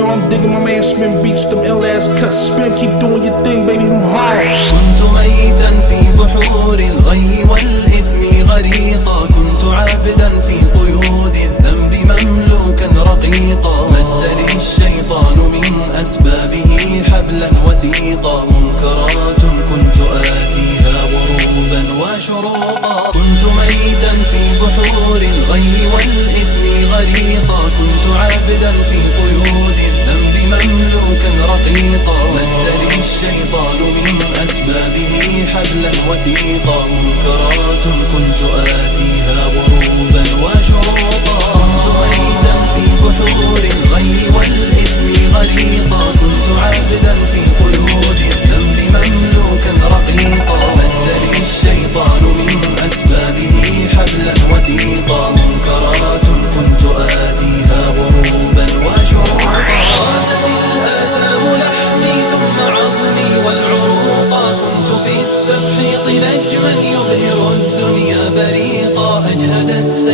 know I'm digging my man spin beats, them ill ass cuts. Spin, keep doing your thing, baby, them hard. كنت ميتا في بحور الغي والإثم غريقا، كنت عابدا في قيود الذنب مملوكا رقيقا، مد لي الشيطان من أسبابه حبلا وثيقا، منكرات كنت آتيها غروبا وشروقا. كنت ميتا في بحور الغي والإثم غريقا، كنت عابدا في قيود الذنب مملوكا رقيقا،